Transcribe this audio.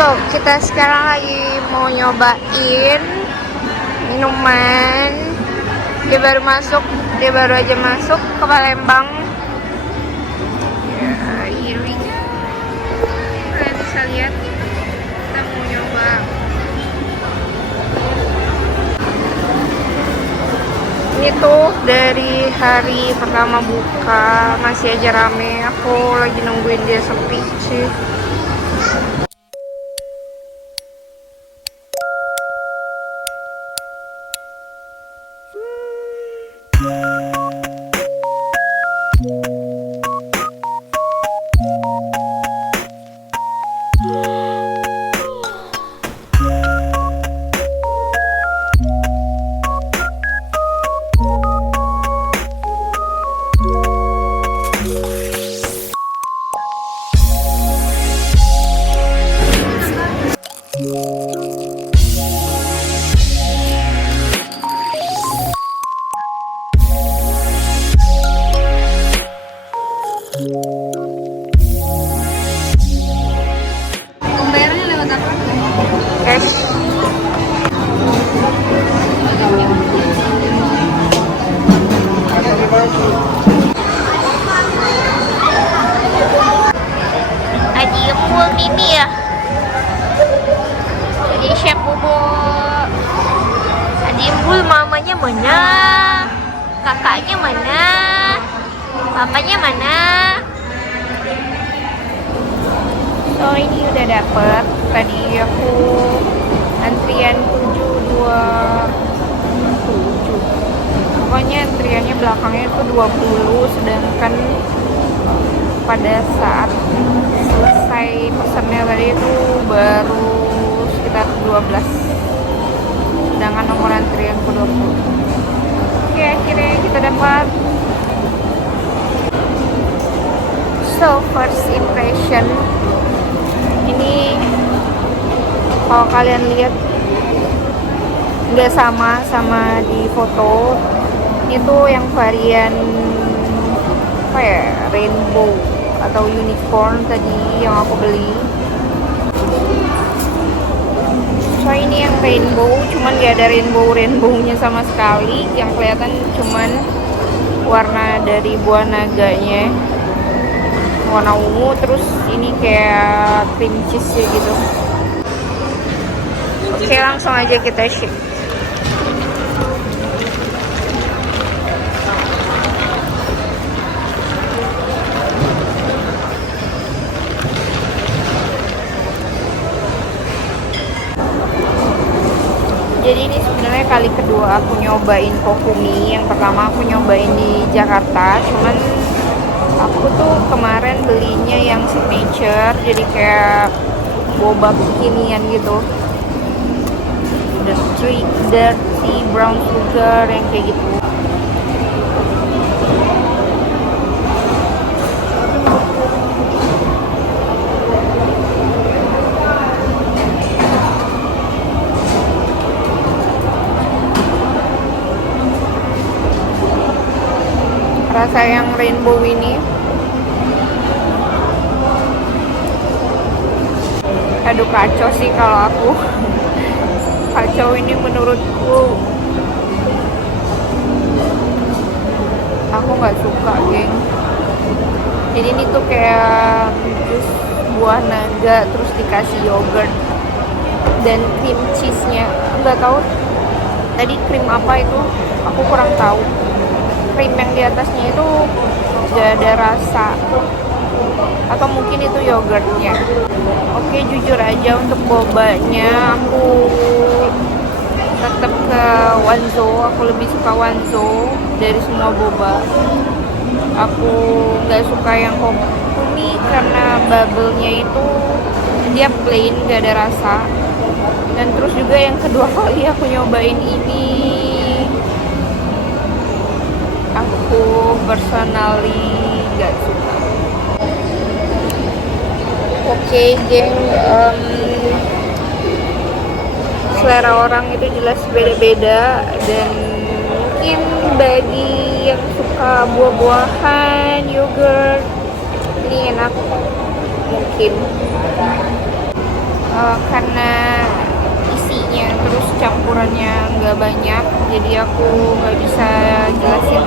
So, kita sekarang lagi mau nyobain minuman. Dia baru aja masuk ke Palembang. Ya, here we go. Kalian bisa lihat, kita mau nyoba. Ini tuh dari hari pertama buka, masih aja rame. Aku lagi nungguin dia sepi sih. Pembayarannya lewat apa? Cash. Aji Embul Mimi ya. Jadi chef Bobo. Aji Embul mamanya mana? Kakaknya mana? Papanya mana? So ini udah dapet. Tadi aku antrian 727. Pokoknya antriannya belakangnya itu 20, sedangkan pada saat selesai pesannya tadi itu baru sekitar 12, sedangkan nomor antrian ke 20. Oke, akhirnya kita dapat. So first impression, ini kalau kalian lihat nggak sama di foto. Itu yang varian apa ya, rainbow atau unicorn tadi yang aku beli. So ini yang rainbow, cuman gak ada rainbownya sama sekali. Yang kelihatan cuman warna dari buah naganya, warna ungu, terus ini kayak cream cheese ya gitu. Oke, langsung aja kita ship. Jadi ini sebenarnya kali kedua aku nyobain Kokumi. Yang pertama aku nyobain di Jakarta, cuman aku tuh kemarin belinya yang signature, jadi kayak boba kekinian gitu, dirty brown sugar yang kayak gitu. Rasa yang rainbow ini, aduh kacau sih kalau aku. Kacau ini menurutku. Aku nggak suka, geng. Jadi ini tuh kayak jus buah naga terus dikasih yogurt dan cream cheese-nya. Nggak tahu tadi krim apa itu, aku kurang tahu. Krim yang di atasnya itu gak ada rasa, atau mungkin itu yogurtnya. Oke, jujur aja untuk bobanya aku tetap ke Wanzo. Aku lebih suka Wanzo dari semua boba. Aku nggak suka yang Kokumi karena bubble-nya itu dia plain, gak ada rasa. Dan terus juga yang kedua kali aku nyobain ini, aku personally gak suka. Oke, geng, selera orang itu jelas beda-beda, dan mungkin bagi yang suka buah-buahan, yogurt, ini enak mungkin. karena isinya terus campurannya nggak banyak, jadi aku nggak bisa jelasin